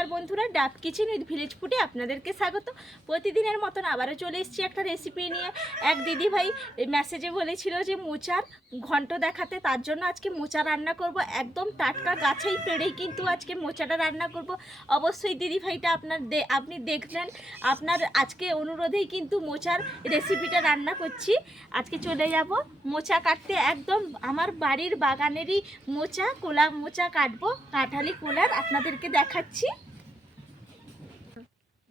নমস্কার বন্ধুরা, ডাব কিচেন উইথ ভিলেজ ফুডে আপনাদেরকে স্বাগত। প্রতিদিনের মতন আবারও চলে এসেছি একটা রেসিপি নিয়ে। এক দিদি ভাই মেসেজে বলেছিল যে মোচার ঘন্ট দেখাতে, তার জন্য আজকে মোচা রান্না করব। একদম টাটকা গাছেই পেড়েই কিন্তু আজকে মোচাটা রান্না করব। অবশ্যই দিদি ভাইটা আপনি দেখলেন, আপনার আজকে অনুরোধেই কিন্তু মোচার রেসিপিটা রান্না করছি। আজকে চলে যাব মোচা কাটতে। একদম আমার বাড়ির বাগানেরই মোচা, কোলা মোচা কাটবো, কাঁঠালি কোলার, আপনাদেরকে দেখাচ্ছি।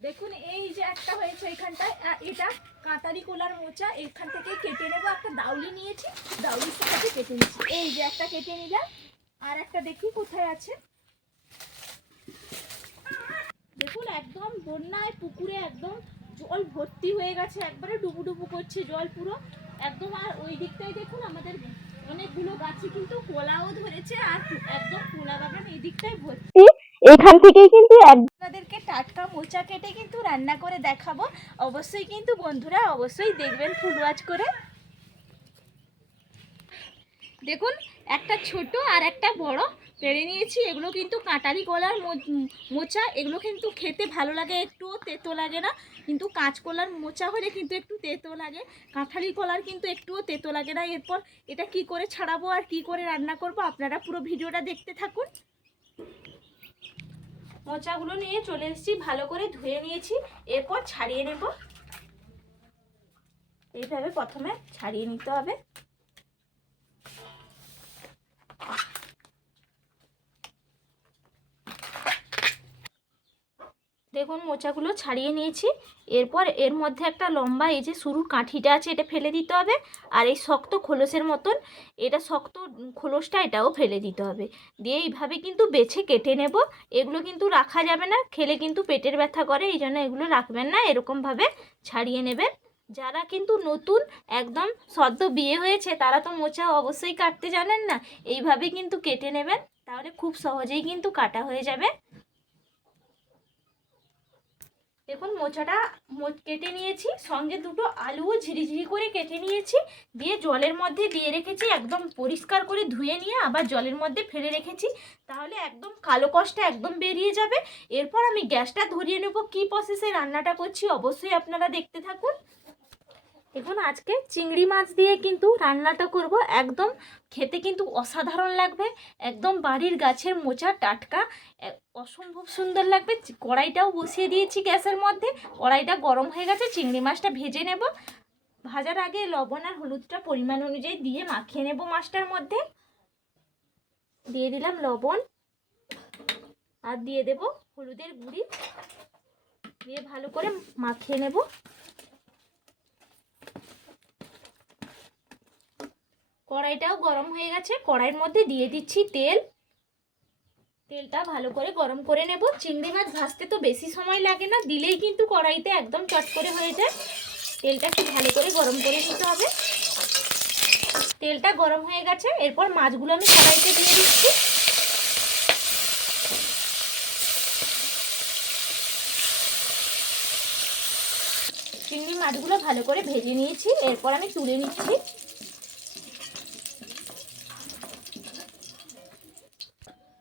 দেখুন এই যে একটা হয়েছে এখানটায়, এটা কাঁটালি কোলার মোচা। এখান থেকে কেটে নেবো। একটা দাউলি নিয়েছি, দাউলির সাথে কেটে নিচ্ছি। এই যে একটা কেটে নিলাম, আর একটা দেখি কোথায় আছে। দেখুন একদম বন্যায় পুকুরে একদম জল ভর্তি হয়ে গেছে, একবারে ডুবু ডুবু করছে জল পুরো একদম। আর ওই দিকটাই দেখুন আমাদের অনেকগুলো গাছে কিন্তু কলাও ধরেছে, আর একদম কোলা বাগান এই দিকটাই ভর্তি। এখান থেকেই কিন্তু আপনাদেরকে টাটকা মোচা কেটে কিন্তু রান্না করে দেখাবো। অবশ্যই কিন্তু বন্ধুরা অবশ্যই দেখবেন, ফুল ওয়াচ করে। দেখুন একটা ছোট আর একটা বড় পেড়ে নিয়েছি। এগুলো কিন্তু কাঁটালি কলার মোচা। এগুলো কিন্তু খেতে ভালো লাগে, একটুও তেতো লাগে না। কিন্তু কাঁচকলার মোচা হলে কিন্তু একটু তেতো লাগে, কাঁঠালি কলার কিন্তু একটুও তেতো লাগে না। এরপর এটা কি করে ছাড়াবো আর কি করে রান্না করব, আপনারা পুরো ভিডিওটা দেখতে থাকুন। মোচাগুলো নিয়ে চলে এসেছি, ভালো করে ধুয়ে নিয়েছি। এরপর ছাড়িয়ে নেব। এইভাবে প্রথমে ছাড়িয়ে নিতে হবে। দেখুন মোচাগুলো ছাড়িয়ে নিয়েছি। এরপর এর মধ্যে একটা লম্বা এই যে সরু কাঠিটা আছে, এটা ফেলে দিতে হবে। আর এই শক্ত খোলসের মতন এটা শক্ত খোলসটা, এটাও ফেলে দিতে হবে। দিয়ে এইভাবে কিন্তু বেছে কেটে নেব। এগুলো কিন্তু রাখা যাবে না, খেলে কিন্তু পেটের ব্যথা করে, এই জন্য এগুলো রাখবেন না, এরকমভাবে ছাড়িয়ে নেবেন। যারা কিন্তু নতুন একদম সদ্য বিয়ে হয়েছে তারা তো মোচা অবশ্যই কাটতে জানেন না। এইভাবে কিন্তু কেটে নেবেন, তাহলে খুব সহজেই কিন্তু কাটা হয়ে যাবে। দেখুন মোচাটা কেটে নিয়েছি, সঙ্গে দুটো আলুও ঝিরিঝিরি করে কেটে নিয়েছি। দিয়ে জলের মধ্যে দিয়ে রেখেছি, একদম পরিষ্কার করে ধুয়ে নিয়ে আবার জলের মধ্যে ফেলে রেখেছি, তাহলে একদম কালো কষটা একদম বেরিয়ে যাবে। এরপর আমি গ্যাসটা ধরিয়ে নেব। কী প্রসেসে রান্নাটা করছি অবশ্যই আপনারা দেখতে থাকুন। দেখুন আজকে চিংড়ি মাছ দিয়ে কিন্তু রান্নাটা করব। একদম খেতে কিন্তু অসাধারণ লাগবে, একদম বাড়ির গাছের মোচা, টাটকা, অসম্ভব সুন্দর লাগবে। কড়াইটাও বসিয়ে দিয়েছি গ্যাসের মধ্যে, কড়াইটা গরম হয়ে গেছে। চিংড়ি মাছটা ভেজে নেব। ভাজার আগে লবণ আর হলুদটা পরিমাণ অনুযায়ী দিয়ে মাখিয়ে নেব মাছটার মধ্যে। দিয়ে দিলাম লবণ, আর দিয়ে দেব হলুদের গুঁড়ি, দিয়ে ভালো করে মাখিয়ে নেব। কড়াইটাও গরম হয়ে গেছে, কড়াইয়ের মধ্যে দিয়ে দিচ্ছি তেল। তেলটা ভালো করে গরম করে নেব। চিংড়ি মাছ ভাজতে তো বেশি সময় লাগে না, দিলেই কিন্তু কড়াইতে একদম চট করে হয়ে যায়। তেলটা একটু ভালো করে গরম করে নিতে হবে। তেলটা গরম হয়ে গেছে, এরপর মাছগুলো আমি কড়াইতে দিয়ে দিচ্ছি। চিংড়ি মাছগুলো ভালো করে ভেজে নিয়েছি, এরপর আমি তুলে নিচ্ছি।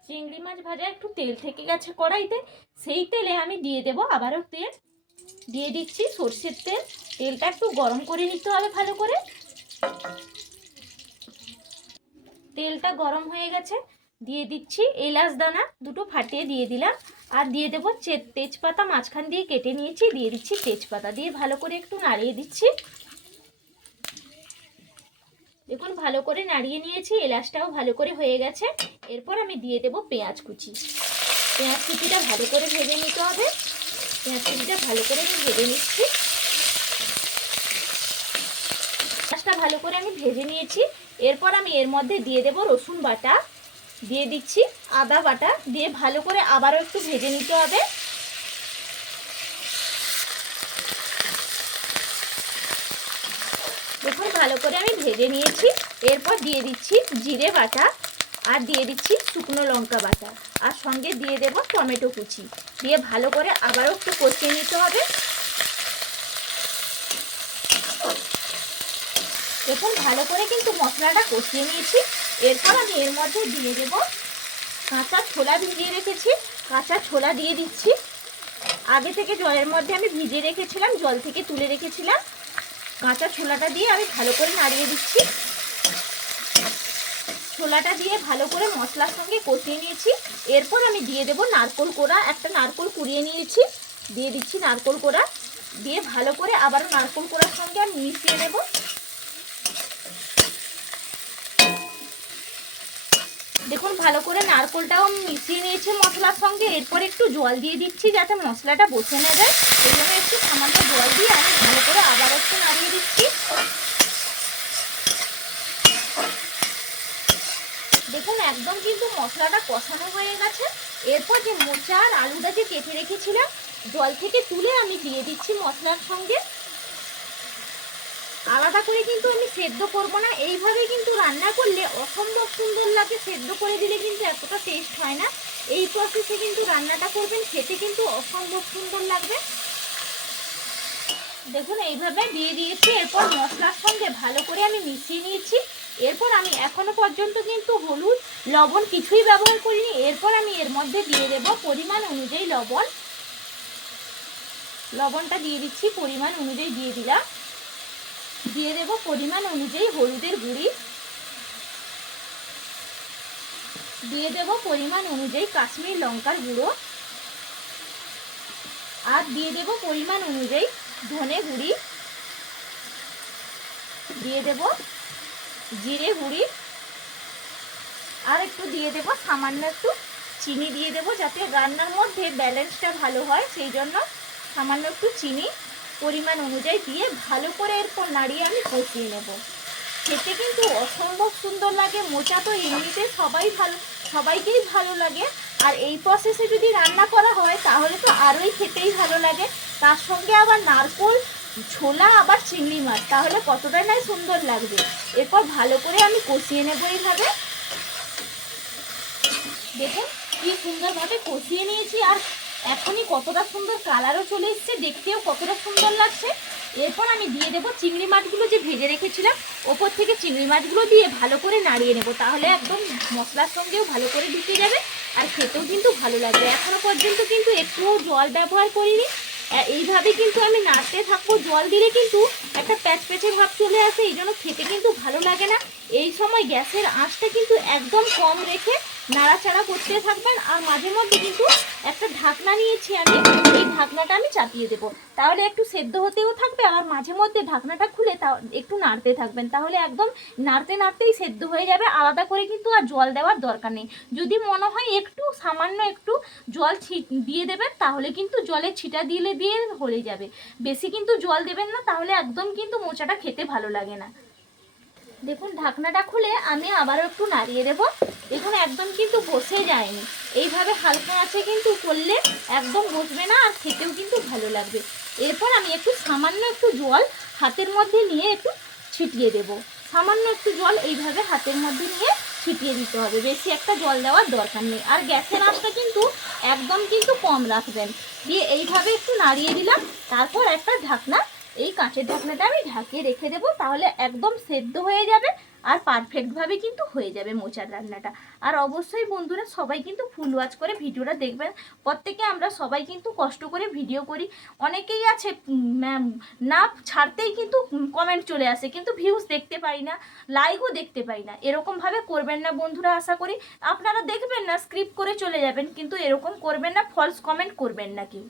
চিংড়ি মাছ ভাজা একটু তেল থেকে গেছে কড়াইতে, সেই তেলে আমি দিয়ে দেব আবারও তেল। দিয়ে দিচ্ছি সর্ষের তেল। তেলটা একটু গরম করে নিতে হবে ভালো করে। তেলটা গরম হয়ে গেছে, দিয়ে দিচ্ছি এলাচ দানা দুটো ফাটিয়ে দিয়ে দিলাম। আর দিয়ে দেব তেজপাতা, মাঝখান দিয়ে কেটে নিয়েছি, দিয়ে দিচ্ছি তেজপাতা। দিয়ে ভালো করে একটু নাড়িয়ে দিচ্ছি। দেখুন ভালো করে নাড়িয়ে নিয়েছি, এলাচটাও ভালো করে হয়ে গেছে। এরপর আমি দিয়ে দেব পেঁয়াজ কুচি। পেঁয়াজ কুচিটা ভালো করে ভেজে নিতে হবে। পেঁয়াজ কুচিটা ভালো করে আমি ভেজে নিচ্ছি। পেঁয়াজটা ভালো করে আমি ভেজে নিয়েছি। এরপর আমি এর মধ্যে দিয়ে দেব রসুন বাটা, দিয়ে দিচ্ছি আদা বাটা, দিয়ে ভালো করে আবারও একটু ভেজে নিতে হবে। দেখুন ভালো করে আমি ভেজে নিয়েছি। এরপর দিয়ে দিচ্ছি জিরে বাটা, আর দিয়ে দিচ্ছি শুকনো লঙ্কা বাটা, আর সঙ্গে দিয়ে দেব টমেটো কুচি। দিয়ে ভালো করে আবারও একটু কষিয়ে নিতে হবে। দেখুন ভালো করে কিন্তু মশলাটা কষিয়ে নিয়েছি। এরপর আমি এর মধ্যে দিয়ে দেব কাঁচা ছোলা ভিজিয়ে রেখেছি, কাঁচা ছোলা দিয়ে দিচ্ছি। আগে থেকে জলের মধ্যে আমি ভিজিয়ে রেখেছিলাম, জল থেকে তুলে রেখেছিলাম। কাঁচা ছোলাটা দিয়ে আমি ভালো করে নাড়িয়ে দিচ্ছি। ছোলাটা দিয়ে ভালো করে মশলার সঙ্গে কষিয়ে নিয়েছি। এরপর আমি দিয়ে দেবো নারকোল কোড়া, একটা নারকোল কুড়িয়ে নিয়েছি, দিয়ে দিচ্ছি নারকোল কোড়া। দিয়ে ভালো করে আবার নারকোল কোড়ার সঙ্গে আমি মিশিয়ে দেব। দেখুন ভালো করে নারকোলটাও মিশিয়ে নিয়েছি মশলার সঙ্গে। এরপর একটু জল দিয়ে দিচ্ছি যাতে মশলাটা বসে না যায়, এই জন্য একটু সামান্য জল দিয়ে আমি ভালো করে আবার একটু নাড়িয়ে দিচ্ছি। দেখুন একদম কিন্তু মশলাটা কষানো হয়ে গেছে। এরপর যে মোচা আর আলুটা যে কেটে রেখেছিলাম জল থেকে তুলে আমি দিয়ে দিচ্ছি মশলার সঙ্গে। আলাদা করে কিন্তু আমি সেদ্ধ করব না, এইভাবে কিন্তু রান্না করলে অসম্ভব সুন্দর লাগে। সেদ্ধ করে দিলে কিন্তু এতটা টেস্ট হয় না। এই প্রসেসে কিন্তু রান্নাটা করবেন, খেতে কিন্তু অসম্ভব সুন্দর লাগবে। দেখুন এইভাবে দিয়ে দিয়েছি। এরপর মশলার সঙ্গে ভালো করে আমি মিশিয়ে নিয়েছি। এরপর আমি এখনো পর্যন্ত কিন্তু হলুদ লবণ কিছুই ব্যবহার করিনি। এরপর আমি এর মধ্যে দিয়ে দেব পরিমাণ অনুযায়ী লবণ। লবণটা দিয়ে দিচ্ছি, পরিমাণ অনুযায়ী দিয়ে দিলাম। দিয়ে দেব পরিমাণ অনুযায়ী হলুদের গুঁড়ি, দিয়ে দেব পরিমাণ অনুযায়ী কাশ্মীর লঙ্কার গুঁড়ো, আর দিয়ে দেব পরিমাণ অনুযায়ী ধনে গুঁড়ি, দিয়ে দেব জিরে গুঁড়ি, আর একটু দিয়ে দেব সামান্য একটু চিনি দিয়ে দেব যাতে রান্নার মধ্যে ব্যালেন্সটা ভালো হয়, সেই জন্য সামান্য একটু চিনি পরিমাণ অনুযায়ী দিয়ে ভালো করে এরপর নাড়িয়ে আমি কষিয়ে নেব। খেতে কিন্তু অসম্ভব সুন্দর লাগে। মোচা তো এমনিতে সবাইকেই ভালো লাগে, আর এই প্রসেসে যদি রান্না করা হয় তাহলে তো আরোই খেতেই ভালো লাগে। তার সঙ্গে আবার নারকোল ছোলা আবার চিংড়ি মাছ, তাহলে কতটাই না সুন্দর লাগবে। এরপর ভালো করে আমি কষিয়ে নেব এইভাবে। দেখুন কি সুন্দরভাবে কষিয়ে নিয়েছি, আর এখনই কতটা সুন্দর কালারও চলে এসছে, দেখতেও কতটা সুন্দর লাগছে। এরপর আমি দিয়ে দেবো চিংড়ি মাছগুলো যে ভেজে রেখেছিলাম, ওপর থেকে চিংড়ি মাছগুলো দিয়ে ভালো করে নাড়িয়ে নেব, তাহলে একদম মশলার সঙ্গেও ভালো করে ঢুকে যাবে আর খেতেও কিন্তু ভালো লাগবে। এখনো পর্যন্ত কিন্তু একটুও জল ব্যবহার করিনি, এইভাবে কিন্তু আমি নাড়তে থাকবো। জল দিলে কিন্তু একটা প্যাচপ্যাচে ভাব চলে আসে, এই জন্য খেতে কিন্তু ভালো লাগে না। এই সময় গ্যাসের আঁচটা কিন্তু একদম কম রেখে নাড়াচাড়া করতে থাকবেন। আর মাঝে মধ্যে কিন্তু একটা ঢাকনা নিয়েছি আমি, এই ঢাকনাটা আমি চাপিয়ে দেবো, তাহলে একটু সেদ্ধ হতেও থাকবে। আর মাঝে মধ্যে ঢাকনাটা খুলে একটু নাড়তে থাকবেন, তাহলে একদম নাড়তে নাড়তেই সেদ্ধ হয়ে যাবে। আলাদা করে কিন্তু আর জল দেওয়ার দরকার নেই। যদি মনে হয় একটু সামান্য একটু জল দিয়ে দেবেন, তাহলে কিন্তু জলের ছিটা দিয়ে হয়ে যাবে। বেশি কিন্তু জল দেবেন না, তাহলে একদম কিন্তু মোচাটা খেতে ভালো লাগে না। দেখুন ঢাকনাটা খুলে আমি আবারও একটু নাড়িয়ে দেবো। দেখুন একদম কিন্তু বসে যায়নি, এইভাবে হালকা আঁচে কিন্তু করলে একদম বসবে না, আর খেতেও কিন্তু ভালো লাগবে। এরপর আমি একটু সামান্য একটু জল হাতের মধ্যে নিয়ে একটু ছিটিয়ে দেব। সামান্য একটু জল এইভাবে হাতের মধ্যে নিয়ে ছিটিয়ে দিতে হবে, বেশি একটা জল দেওয়ার দরকার নেই। আর গ্যাসের আঁচটা কিন্তু একদম কিন্তু কম রাখবেন। দিয়ে এইভাবে একটু নাড়িয়ে দিলাম, তারপর একটা ঢাকনা, এই কাঁচের ঢাকনাটা আমি ঢাকিয়ে রেখে দেবো, তাহলে একদম সেদ্ধ হয়ে যাবে আর পারফেক্টভাবে কিন্তু হয়ে যাবে মোচার রান্নাটা। আর অবশ্যই বন্ধুরা সবাই কিন্তু ফুল ওয়াচ করে ভিডিওটা দেখবেন। প্রত্যেকে আমরা সবাই কিন্তু কষ্ট করে ভিডিও করি, অনেকেই আছে না ছাড়তেই কিন্তু কমেন্ট চলে আসে, কিন্তু ভিউজ দেখতে পাই না, লাইকও দেখতে পাই না। এরকমভাবে করবেন না বন্ধুরা, আশা করি আপনারা দেখবেন না স্ক্রিপ্ট করে চলে যাবেন, কিন্তু এরকম করবেন না, ফলস কমেন্ট করবেন না কেউ।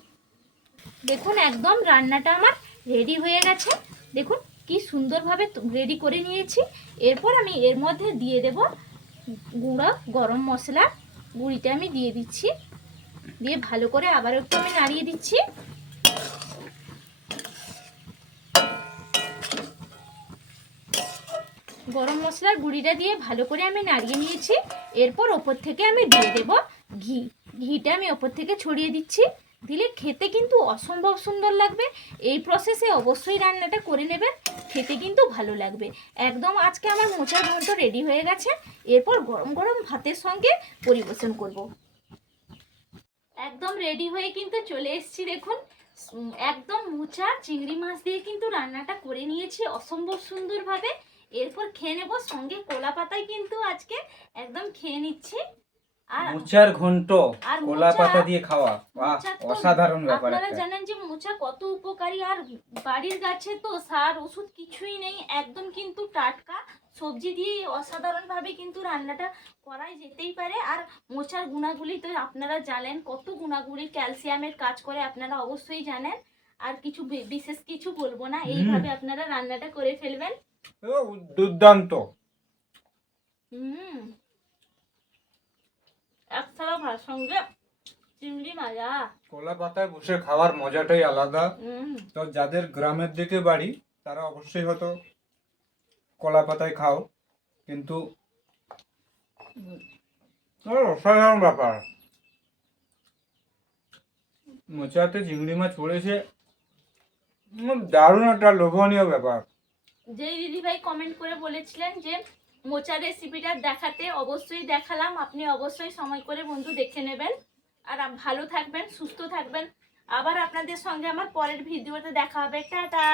দেখুন একদম রান্নাটা আমার রেডি হয়ে গেছে। দেখুন কি সুন্দরভাবে রেডি করে নিয়েছি। এরপর আমি এর মধ্যে দিয়ে দেব গুঁড়ো গরম মশলা, গুঁড়িটা আমি দিয়ে দিচ্ছি। দিয়ে ভালো করে আবার একটু আমি নাড়িয়ে দিচ্ছি। গরম মশলার গুঁড়িটা দিয়ে ভালো করে আমি নাড়িয়ে নিয়েছি। এরপর ওপর থেকে আমি দিয়ে দেব ঘি। ঘিটা আমি ওপর থেকে ছড়িয়ে দিচ্ছি, দিলে খেতে কিন্তু অসম্ভব সুন্দর লাগবে। এই প্রসেসে অবশ্যই রান্নাটা করে নেবেন, খেতে কিন্তু ভালো লাগবে। একদম আজকে আমার মোচার ঘন্ট রেডি হয়ে গেছে। এরপর গরম গরম ভাতের সঙ্গে পরিবেশন করব। একদম রেডি হয়ে কিন্তু চলে এসেছি। দেখুন একদম মোচা চিংড়ি মাছ দিয়ে কিন্তু রান্নাটা করে নিয়েছি অসম্ভব সুন্দরভাবে। এরপর খেয়ে নেব, সঙ্গে কলা পাতায় কিন্তু আজকে একদম খেয়ে নিচ্ছি। আর মোচার ঘন্ট আর কলা পাতা দিয়ে খাওয়া, বাহ অসাধারণ ব্যাপার। আপনারা জানেন যে মোচা কত উপকারী, আর বাড়ির গাছে তো সার ওষুধ কিছুই নেই, একদম কিন্তু টাটকা সবজি দিয়ে অসাধারণ ভাবে কিন্তু রান্নাটা করাই যেতেই পারে। আর মোচার গুণাগুলি তো আপনারা জানেন, কত গুণাগুলি, ক্যালসিয়ামের কাজ করে আপনারা অবশ্যই জানেন। আর কিছু বিশেষ কিছু বলবো না, এইভাবে আপনারা রান্নাটা করে ফেলবেন। দুর্দান্ত। একতলা ভাত সঙ্গে চিংড়ি মাজা, কলা পাতায় বসে খাওয়ার মজাটাই আলাদা। তো যাদের গ্রামের দিকে বাড়ি তারা অবশ্যই হয়তো কলা পাতায় খাও, কিন্তু অসাধারণ ব্যাপার। মোচাতে চিংড়ি মাছ পড়েছে, দারুণ একটা লোভনীয় ব্যাপার। যেই দিদিভাই কমেন্ট করে বলেছিলেন যে মোচার রেসিপিটা দেখাতে, অবশ্যই দেখালাম। আপনি অবশ্যই সময় করে বন্ধু দেখে নেবেন। আর ভালো থাকবেন, সুস্থ থাকবেন। আবার আপনাদের সঙ্গে আমার পরের ভিডিওতে দেখা হবে। টাটা।